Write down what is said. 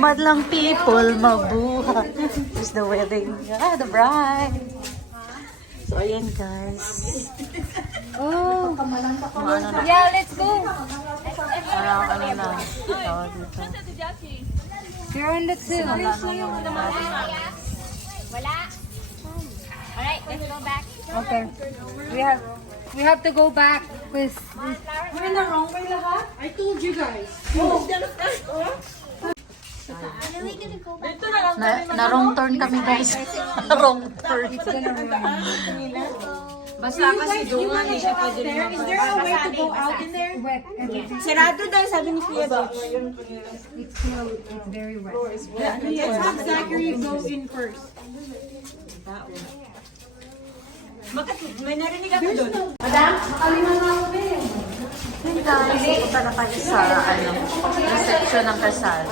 Madlang people, mabuhay. Here's the wedding. Ah, the bride. So, ayan guys. Oh, Ano na. yeah, let's go. Parang kanina. Tawag dito. You're on the two. Wala. Alright, let's go back. Okay. We have to go back with We're in the wrong way lahat. I told you guys. Na wrong turn kami guys. wrong turn. Basta kasi doon eh. Is there a way to go out in there? wet. Sarado daw, sabi ni Kuya Bob. It's very wet. Let's have Zachary go in first. May narinig ako doon. Yun guys, punta na tayo sa reception ng kasal.